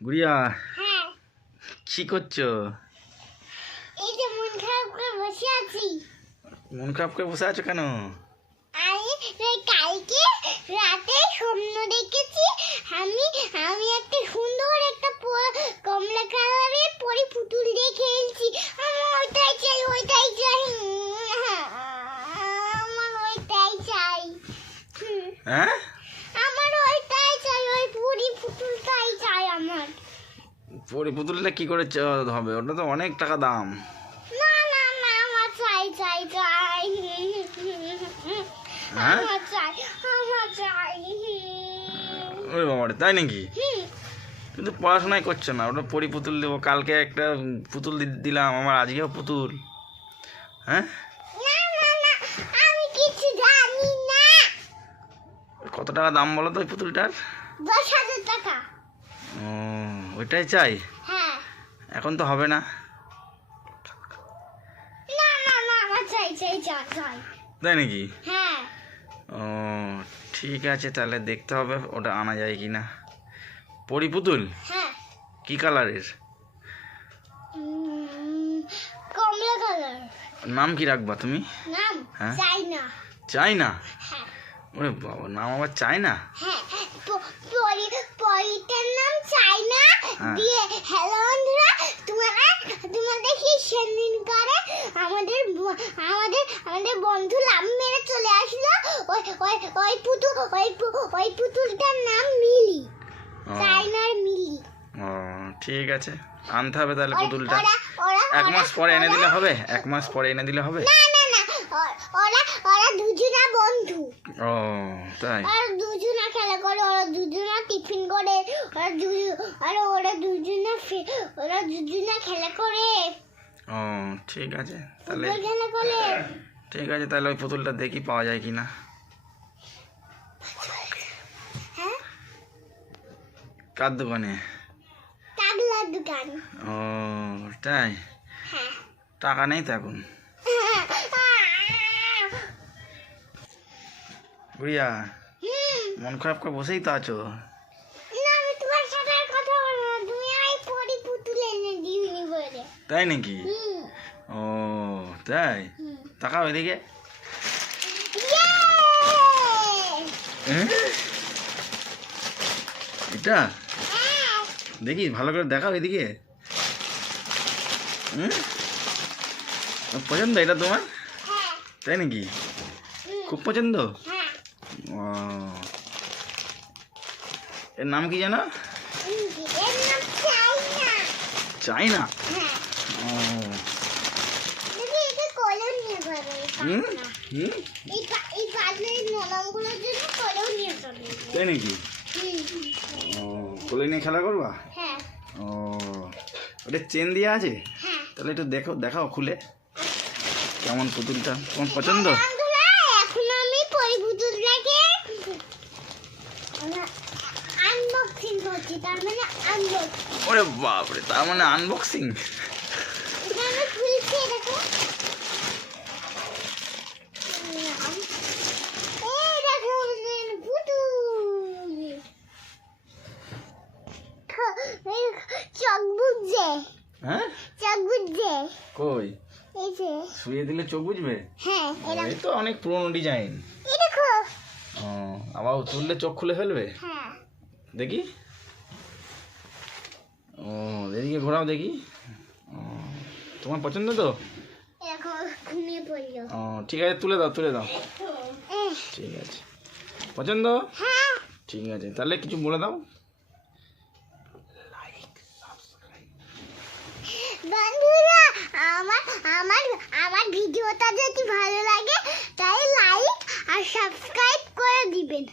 গুড়িয়া হ্যাঁ, কি করছো? এই যে মন খারাপ করে বসে আছি। মন খারাপ করে বসে আছো কেন? আমি কালকে রাতে স্বপ্ন দেখেছি আমি আমি একটা সুন্দর একটা কমলা কালারের পরি পুতুল দিয়ে খেলছি। আমার ওইটাই চাই, ওইটাই চাই, আমার ওইটাই চাই। হ্যাঁ, আমার ওইটাই চাই, ওই পরি পুতুলটাই চাই আমার। পরি পুতুলটা কি করে হবে? ওটা তো অনেক টাকা দাম। না না না, আমার চাই চাই চাই, হ্যাঁ, আমার চাই, আমার চাই। ওরে বাবারে, তাই নাকি? কিন্তু পড়াশোনাই করছো না। ওটা পরি পুতুল দেবো, কালকে একটা পুতুল দিলাম, আমার আজকেও পুতুল। হ্যাঁ, না না না, আমি কিছু জানি না। কত টাকা দাম বলো তো ওই পুতুলটার? 10,000 টাকা। ও, ওইটাই চাই। হ্যাঁ, এখন তো হবে না। না না না, আমার চাই চাই চাই চাই। তাই নাকি? হ্যাঁ, ও, ঠিক আছে, তাহলে দেখতে হবে ওটা আনা যায় কি না। পরি পুতুল হ্যাঁ, কি কালারের? কমলা কালার। নাম কি রাখবা তুমি? নাম হ্যাঁ? চাই না। চাই না? হ্যাঁ ওরে বাবা, নাম আবার চাই না? হ্যাঁ, পরিটার নাম চাই না। হ্যাঁ। দিয়ে হ্যালো বন্ধুরা, তোমাদের কি সেদিন করে আমাদের আমাদের বন্ধু লাভ মেরে চলে আসলো। ওই পুতুলটার নাম মিলি, ও, চাইনার মিলি। ও, ঠিক আছে, আনতে হবে তাহলে ওরা- পুতুলটা। ওরা- ওরা- 1 মাস পরে এনে ওরা- দিলে হবে? 1 মাস পরে এনে দিলে হবে? না না না, ওরা দুজনা বন্ধু। ও, তাই? আর দুজনা খেলা করে, ওরা দুজনা টিফিন করে, ওরা দুজনা খেলা করে, ও, ঠিক আছে তাহলে। ফুটবল খেলা করে। ঠিক আছে তাহলে, ওই পুতুলটা দেখি পাওয়া যায় কি না। হ্যাঁ, কার দোকানে? কাগলার দোকান। ও, তাই? হ্যাঁ। টাকা নেই তো এখন। গুড়িয়া, মন খারাপ করে বসেই তো আছো। না, আমি তোমার সাথে আর কথা বলবো না, তুমি আমায় পরি পুতুল এনে দিওনি বলে। তাই নাকি? ও, তাই? তাকাও এদিকে। এটা দেখি, ভালো করে দেখাও এদিকে। পছন্দ এটা তোমার? তাই নাকি? খুব পছন্দ? ও, এর নাম কি জানো? চাই না? ও, হুম হুম, তাই নাকি? ও, কোলে নিয়ে খেলা করবা? ও, ওটা চেন দেওয়া আছে? তাহলে একটু দেখাও খুলে কেমন পুতুলটা, তোমার পছন্দ? এখন আমি পরি পুতুলটাকে আনবক্সিং করছি, তার মানে আনবক্সিং। ওরে বাপরে, তার মানে আনবক্সিং? এটা আমি খুলছি, দেখো। এই দেখো পুতুল, চোখ বুঝছে, হ্যাঁ, চোখ বুঝছে। কই? এই যে, শুয়ে দিলে চোখ বুঝবে? হ্যাঁ, এই তো অনেক পুরনো ডিজাইন। এই দেখো। ও, আবার তুললে চোখ খুলে ফেলবে? হ্যাঁ, দেখি। ও, এদিকে ঘোরাও দেখি। ও, তোমার পছন্দ তো? দেখো ঘুমিয়ে পড়লো। ও, ঠিক আছে, তুলে দাও তুলে দাও। ঠিক আছে, পছন্দ? হ্যাঁ, ঠিক আছে, তাহলে কিছু বলে দাও। বন্ধুরা, আমার আমার আমার ভিডিওটা যদি ভালো লাগে তাহলে লাইক আর সাবস্ক্রাইব করে দিবেন।